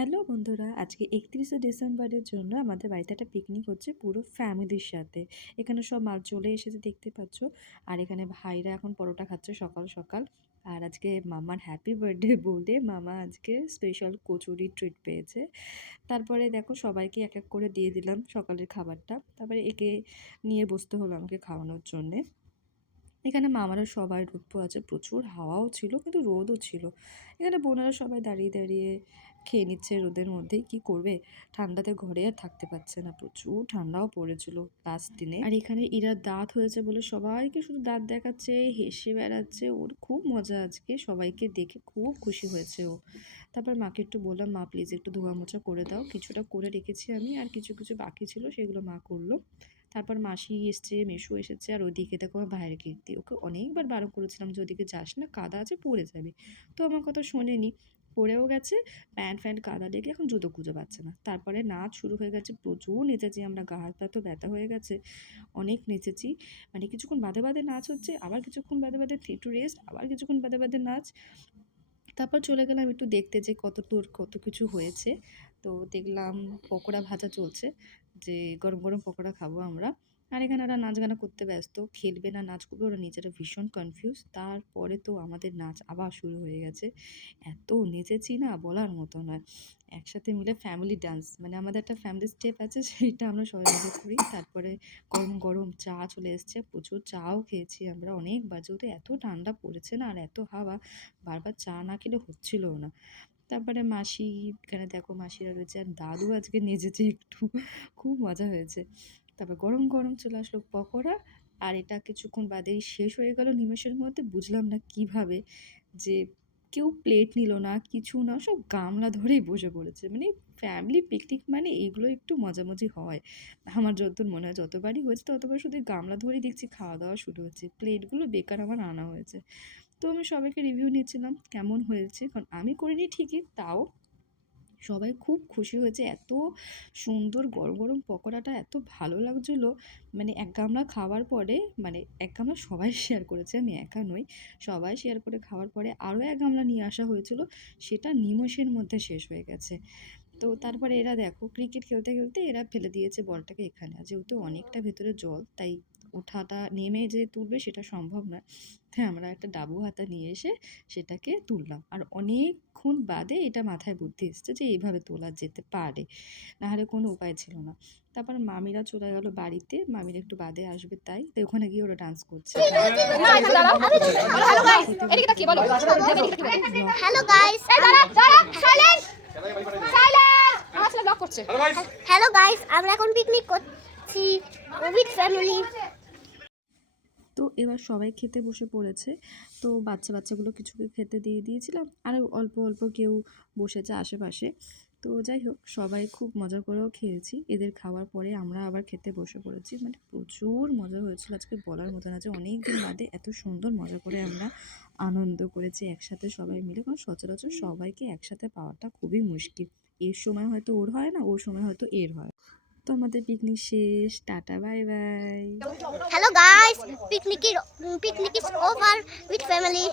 Hello বন্ধুরা, আজকে ৩১শে ডিসেম্বরের জন্য আমাদের বাড়িতে একটা পিকনিক হচ্ছে পুরো ফ্যামিলির সাথে। এখানে সব মাল চলে এসেছে দেখতে পাচ্ছ। আর এখানে ভাইরা এখন পরোটা খাচ্ছে সকাল সকাল। আর আজকে মামার হ্যাপি বার্থডে বলে মামা আজকে স্পেশাল কচুরি ট্রিট পেয়েছে। তারপরে দেখো সবাইকে এক এক করে দিয়ে দিলাম সকালের খাবারটা। তারপরে একে নিয়ে বসতে হলো আমাকে খাওয়ানোর জন্যে। এখানে মামারা সবাই রোদ পোহাচ্ছে, প্রচুর হাওয়াও ছিল কিন্তু রোদও ছিল। এখানে বোনেরা সবাই দাঁড়িয়ে দাঁড়িয়ে খেয়ে নিচ্ছে রোদের মধ্যেই। কি করবে, ঠান্ডাতে ঘরে আর থাকতে পারছে না, প্রচুর ঠান্ডাও পড়েছিল লাস্ট দিনে। আর এখানে ইরার দাঁত হয়েছে বলে সবাইকে শুধু দাঁত দেখাচ্ছে, হেসে বেড়াচ্ছে, ওর খুব মজা আজকে, সবাইকে দেখে খুব খুশি হয়েছে ও। তারপর মাকে একটু বললাম, মা প্লিজ একটু ধোয়া মোছা করে দাও, কিছুটা করে রেখেছি আমি, আর কিছু কিছু বাকি ছিল সেগুলো মা করলো। তারপর মাসি এসছে, মেসো এসেছে, আর ওদিকে দেখো আমার ভাইয়ের কীর্তি, ওকে অনেকবার বারণ করেছিলাম যে ওদিকে যাস না, কাদা আছে পড়ে যাবে, তো আমার কথা শোনেনি, পড়েও গেছে, প্যান্ট ফ্যান্ট কাদা লেগে এখন জুতো খুঁজে পাচ্ছে না। তারপরে নাচ শুরু হয়ে গেছে, প্রচুর নেচেছি আমরা, গা হাত পা তো ব্যথা হয়ে গেছে, অনেক নেচেছি। মানে কিছুক্ষণ বাদে বাদে নাচ হচ্ছে, আবার কিছুক্ষণ বাদে বাদে একটু রেস্ট, আবার কিছুক্ষণ বাদে বাদে নাচ। তারপর চলে গেলাম একটু দেখতে যে কত দূর কত কিছু হয়েছে। তো দেখলাম পকোড়া ভাজা চলছে, যে গরম গরম পকোড়া খাবো আমরা। আর এখানে ওরা নাচ গানা করতে ব্যস্ত, খেলবে না নাচ করবে, ওরা নিজেরা ভীষণ কনফিউজ। তারপরে তো আমাদের নাচ আবার শুরু হয়ে গেছে, এত নেচেছি না বলার মতো নয়। একসাথে মিলে ফ্যামিলি ডান্স, মানে আমাদের একটা ফ্যামিলি স্টেপ আছে, সেইটা আমরা সবাই মিলে করি। তারপরে গরম গরম চা চলে এসছে, প্রচুর চাও খেয়েছি আমরা অনেকবার, যেহেতু এত ঠান্ডা পড়েছে না আর এত হাওয়া, বারবার চা না খেলে হচ্ছিলও না। তারপরে মাসি, এখানে দেখো মাসিরা রয়েছে, আর দাদু আজকে নেচেছে একটু, খুব মজা হয়েছে। তারপর গরম গরম চলে আসলো পকোড়া, আর এটা কিছুক্ষণ বাদেই শেষ হয়ে গেল নিমেষের মধ্যে। বুঝলাম না কিভাবে যে কেউ প্লেট নিল না, কিছু না, সব গামলা ধরেই বসে পড়েছে। মানে ফ্যামিলি পিকনিক মানে এগুলো একটু মজামজি হয়। আমার যতদূর মনে হয়, যতবারই হয়েছে ততবার শুধু গামলা ধরেই দেখছি খাওয়া দাওয়া শুরু হচ্ছে, প্লেটগুলো বেকার আমার আনা হয়েছে। তো আমি সবাইকে রিভিউ নিচ্ছিলাম কেমন হয়েছে, কারণ আমি করিনি ঠিকই, তাও সবাই খুব খুশি হয়েছে। এত সুন্দর গরম গরম পকোড়াটা এত ভালো লাগছিলো, মানে এক গামলা খাওয়ার পরে, মানে এক গামলা সবাই শেয়ার করেছে, আমি একা নই, সবাই শেয়ার করে খাওয়ার পরে আরও এক গামলা নিয়ে আসা হয়েছিল, সেটা নিমেষের মধ্যে শেষ হয়ে গেছে। তো তারপরে এরা দেখো ক্রিকেট খেলতে খেলতে এরা ফেলে দিয়েছে বলটাকে এখানে, আর যেহেতু অনেকটা ভেতরে জল, তাই ওঠাটা নেমে যে তুলবে সেটা সম্ভব নয়, তাই আমরা একটা ডাবু হাতা নিয়ে এসে সেটাকে তুললাম। আর অনেকক্ষণ বাদে এটা মাথায় বুদ্ধি এসছে যে এইভাবে তোলা যেতে পারে, নাহলে কোনো উপায় ছিল না। তারপর মামিরা চলে গেল বাড়িতে, মামিরা একটু বাদে আসবে, তাই তো ওখানে গিয়ে ওরা ডান্স করছে। হ্যালো গাইস, হ্যালো গাইস, আমরা এখন পিকনিক করছি উইথ ফ্যামিলি। তো এবার সবাই খেতে বসে পড়েছে। তো বাচ্চাগুলো কিছুকে খেতে দিয়ে দিয়েছিলাম, আর অল্প অল্প কেউ বসেছে আশেপাশে। তো যাই হোক, সবাই খুব মজা করেও খেয়েছি। এদের খাওয়ার পরে আমরা আবার খেতে বসে পড়েছি, মানে প্রচুর মজা হয়েছিল আজকে, বলার মতো না, যে অনেক দিন বাদে এত সুন্দর মজা করে আমরা আনন্দ করেছি একসাথে সবাই মিলে, কারণ সচরাচর সবাইকে একসাথে পাওয়াটা খুবই মুশকিল। এর সময় হয়তো ওর হয় না, ওর সময় হয়তো এর হয়। তো আমাদের পিকনিক শেষ, tata bye bye. Hello guys, picnic is over with family.